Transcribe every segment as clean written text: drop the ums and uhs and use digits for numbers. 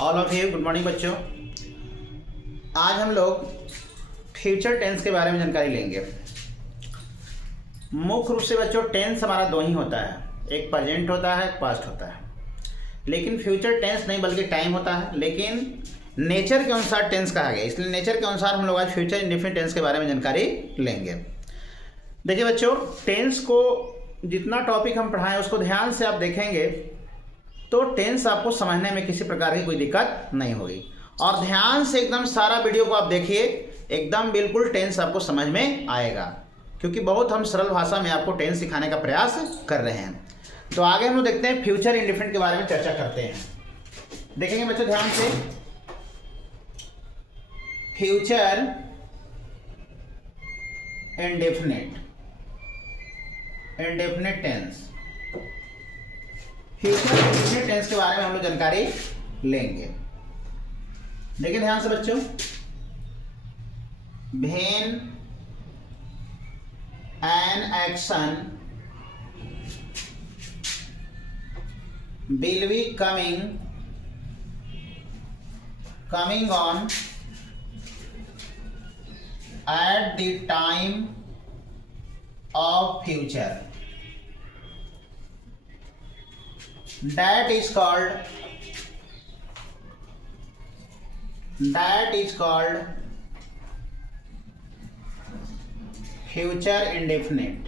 All of you good morning बच्चों। आज हम लोग फ्यूचर टेंस के बारे में जानकारी लेंगे। मुख्य रूप से बच्चों टेंस हमारा दो ही होता है, एक प्रेजेंट होता है, एक पास्ट होता है। लेकिन फ्यूचर टेंस नहीं बल्कि टाइम होता है, लेकिन नेचर के अनुसार टेंस कहा गया, इसलिए नेचर के अनुसार हम लोग आज फ्यूचर इंडेफिनिट टेंस के बारे में जानकारी लेंगे। देखिए बच्चों, टेंस को जितना टॉपिक हम पढ़ाएं उसको ध्यान से आप देखेंगे तो टेंस आपको समझने में किसी प्रकार की कोई दिक्कत नहीं होगी। और ध्यान से एकदम सारा वीडियो को आप देखिए, एकदम बिल्कुल टेंस आपको समझ में आएगा, क्योंकि बहुत हम सरल भाषा में आपको टेंस सिखाने का प्रयास कर रहे हैं। तो आगे हम लोग देखते हैं फ्यूचर इंडेफिनिट के बारे में चर्चा करते हैं। देखेंगे बच्चों ध्यान से, future indefinite tense, future indefinite tense के बारे में हम लोग जानकारी लेंगे। देखिए ध्यान से बच्चों, when an action will be coming on at the time of future, that is called future indefinite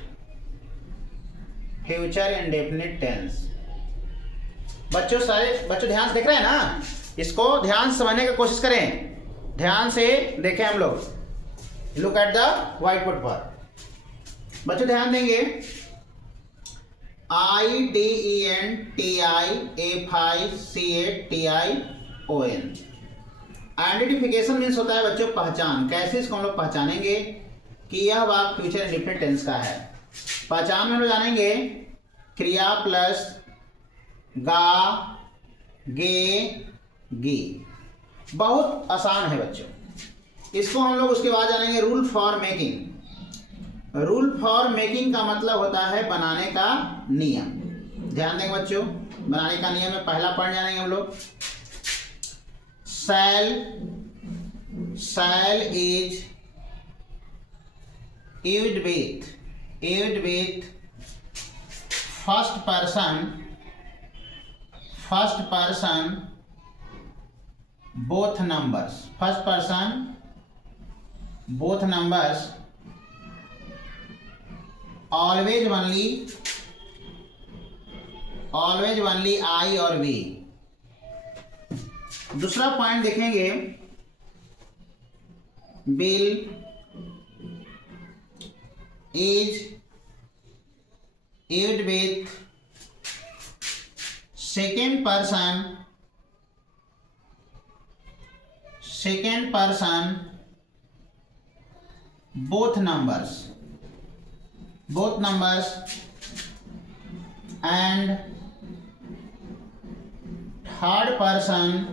tense। बच्चों सारे बच्चों ध्यान से देख रहे हैं ना, इसको ध्यान से समझने की कोशिश करें, ध्यान से देखें हम लोग। Look at the white board पर बच्चों ध्यान देंगे। IDENTIFICATION आइडेंटिफिकेशन मीन्स होता है बच्चों पहचान। कैसे इसको हम लोग पहचानेंगे कि यह वाक्य फ्यूचर इंडेफिनिट टेंस का है। पहचान में हम लोग जानेंगे क्रिया प्लस गा, गे, गी। बहुत आसान है बच्चों, इसको हम लोग उसके बाद जानेंगे rule for making. Rule for making का मतलब होता है बनाने का नियम। ध्यान देंगे बच्चों, बनाने का नियम में पहला पॉइंट जानेंगे हम लोग। Shall is used with first person both numbers, always only I और we। दूसरा पॉइंट देखेंगे, will is used with second person both numbers and third person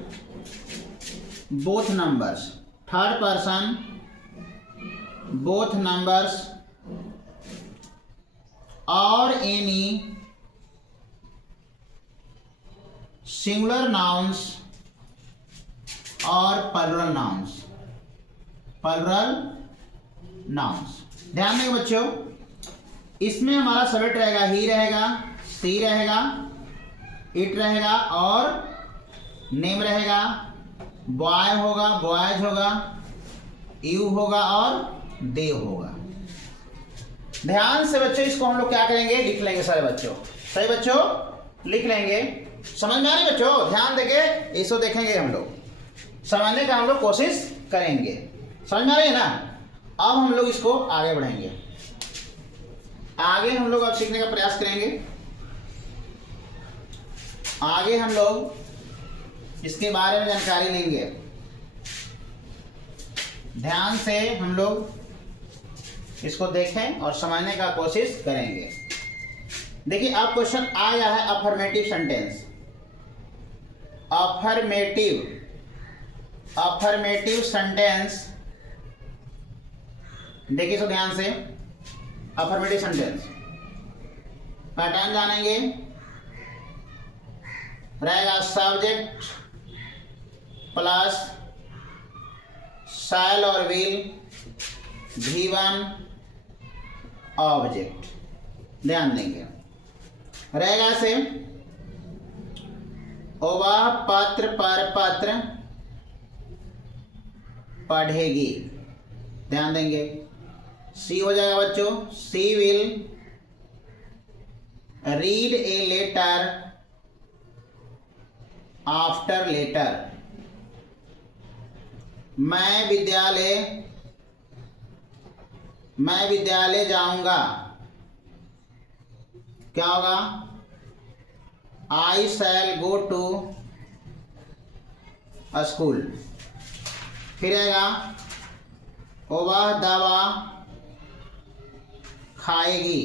both numbers or any singular nouns और plural nouns. ध्यान देंगे बच्चों, इसमें हमारा subject रहेगा ही रहेगा, सी रहेगा, इट रहेगा और नेम रहेगा। बॉय होगा, बॉयज होगा, यू होगा और दे होगा। ध्यान से बच्चों, इसको हम लोग क्या करेंगे, लिख लेंगे सारे बच्चों। सही बच्चों, लिख लेंगे। समझ में आ रही बच्चों? ध्यान देके इसको देखेंगे, हम लोग समझने का हम लोग कोशिश करेंगे। समझ में आ रही है ना? अब हम लोग इसको आगे बढ़ेंगे, आगे हम लोग अब सीखने का प्रयास करेंगे। आगे हम लोग इसके बारे में जानकारी लेंगे। ध्यान से हम लोग इसको देखें और समझने का कोशिश करेंगे। देखिए अब क्वेश्चन आया है अफर्मेटिव सेंटेंस। अफर्मेटिव सेंटेंस, देखिए तो ध्यान से। अफर्मेटिव सेंटेंस पैटर्न जानेंगे। रहेगा सब्जेक्ट प्लस शैल और विल V1 ऑब्जेक्ट। ध्यान देंगे, रहेगा से वह पत्र पर पत्र पढ़ेगी। ध्यान देंगे, सी हो जाएगा बच्चों, she will read a letter after letter. मैं विद्यालय जाऊंगा। क्या होगा? I shall go to school. फिर आएगा वह दवा खाएगी।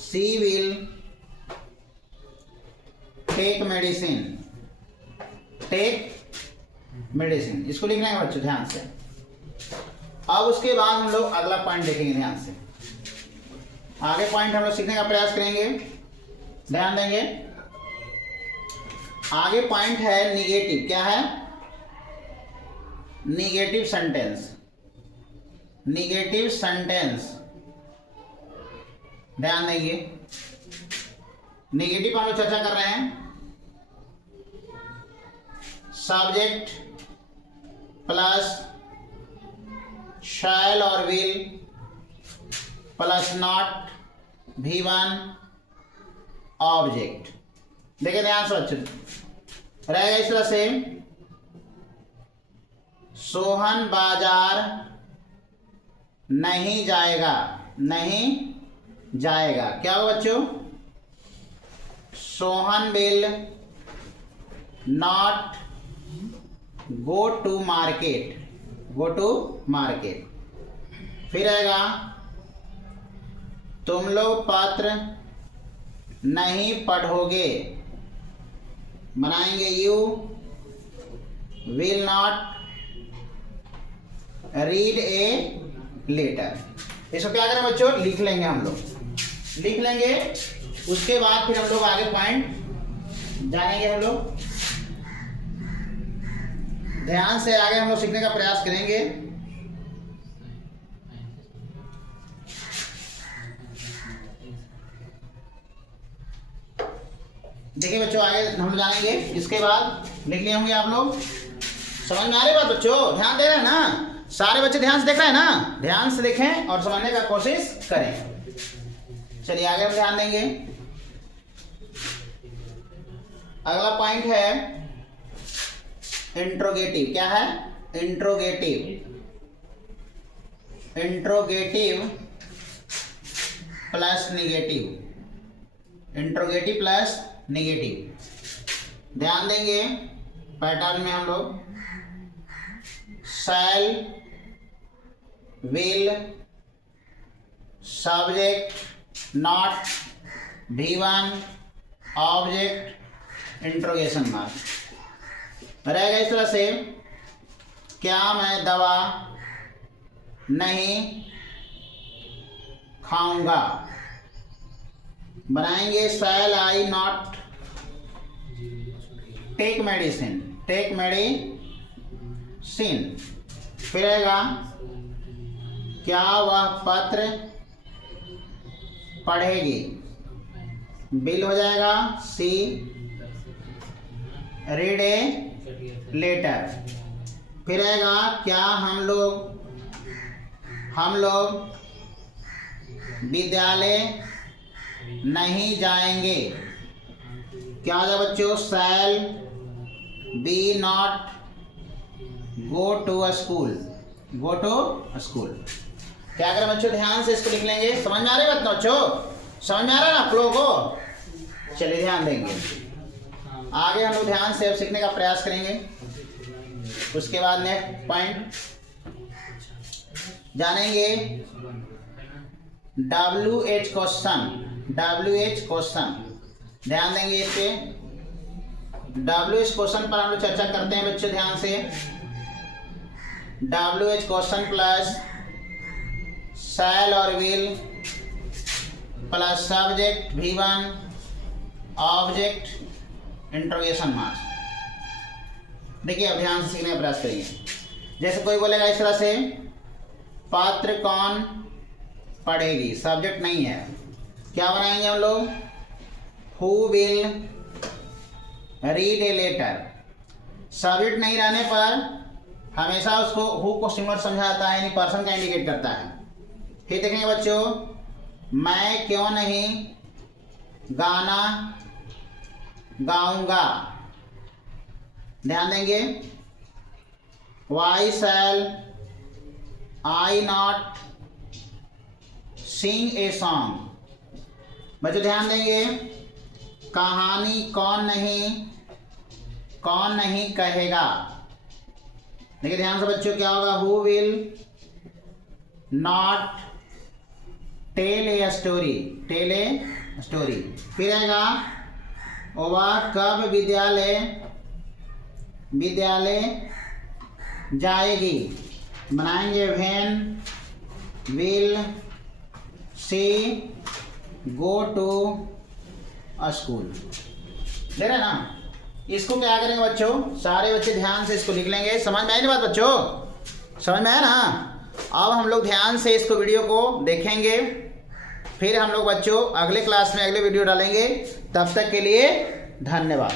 She will take medicine. इसको लिखना है बच्चों ध्यान से। अब उसके बाद हम लोग अगला पॉइंट देखेंगे ध्यान से। आगे पॉइंट हम लोग सीखने का प्रयास करेंगे, ध्यान देंगे। आगे पॉइंट है निगेटिव। क्या है? Negative sentence. ध्यान देंगे, निगेटिव हम लोग चर्चा कर रहे हैं। सब्जेक्ट प्लस शैल और will plus not V1 object. देखिए ध्यान से बच्चों, रहेगा इस तरह से सोहन बाजार नहीं जाएगा। क्या होगा बच्चों? Sohan will not go to market. फिर आएगा तुम लोग पत्र नहीं पढ़ोगे। बनाएंगे you will not read a letter. इसको क्या करें बच्चों? लिख लेंगे हम लोग, उसके बाद फिर हम लोग आगे पॉइंट जानेंगे। हम लोग ध्यान से आगे हम लोग सीखने का प्रयास करेंगे। देखिए बच्चों, आगे हम जानेंगे, इसके बाद लिख लिए होंगे आप लोग। समझ में आ रही बात बच्चों? ध्यान दे रहे हैं ना? सारे बच्चे ध्यान से देख रहे हैं ना? ध्यान से देखें और समझने का कोशिश करें। चलिए आगे हम ध्यान देंगे। अगला पॉइंट है इंट्रोगेटिव। क्या है? Interrogative plus negative. ध्यान देंगे, पैटर्न में हम लोग शैल will subject not V1 object interrogation mark. रहेगा इस तरह से क्या मैं दवा नहीं खाऊंगा। बनाएंगे शैल आई नॉट टेक मेडिसिन। फिर आएगा क्या वह पत्र पढ़ेगी। बिल हो जाएगा सी रीड ए लेटर। फिर आएगा क्या हम लोग विद्यालय नहीं जाएंगे। क्या हो जाएगा बच्चों? Shall be not go to school. क्या करें बच्चों? ध्यान से इसको लिख लेंगे। समझ में आ रही बात बच्चों? समझ में आ रहा है ना आप लोगों को? चलिए ध्यान देंगे। आगे हम लोग ध्यान से अब सीखने का प्रयास करेंगे। उसके बाद नेक्स्ट पॉइंट जानेंगे WH क्वेश्चन। ध्यान देंगे इस पे। WH क्वेश्चन पर हम लोग चर्चा करते हैं बच्चों, ध्यान से। WH क्वेश्चन प्लस शैल और will plus subject V1 object interrogation marks. देखिए अब ध्यान से सीखने का प्रयास करेंगे। जैसे कोई बोलेगा इस तरह से, पत्र कौन पढ़ेगी, सब्जेक्ट नहीं है, क्या बनाएंगे हम लोग, who will read a letter. Subject नहीं रहने पर हमेशा उसको हु को सिंगुलर समझा जाता है, यानी पर्सन का इंडिकेट करता है। फिर देखेंगे बच्चों, मैं क्यों नहीं गाना गाऊंगा, ध्यान देंगे, why shall I not sing a song. बच्चों ध्यान देंगे, कहानी कौन नहीं कहेगा। देखिए ध्यान से बच्चों, क्या होगा, who will not tell a story, tell a story. फिर आएगा, वह कब विद्यालय जाएगी, बनाएंगे when will she go to school. दे रहे ना, इसको क्या करेंगे बच्चों, सारे बच्चे ध्यान से इसको लिख लेंगे। समझ में आई ना बात बच्चों, समझ में आया ना। अब हम लोग ध्यान से इसको वीडियो को देखेंगे, फिर हम लोग बच्चों अगले क्लास में अगले वीडियो डालेंगे। तब तक के लिए धन्यवाद।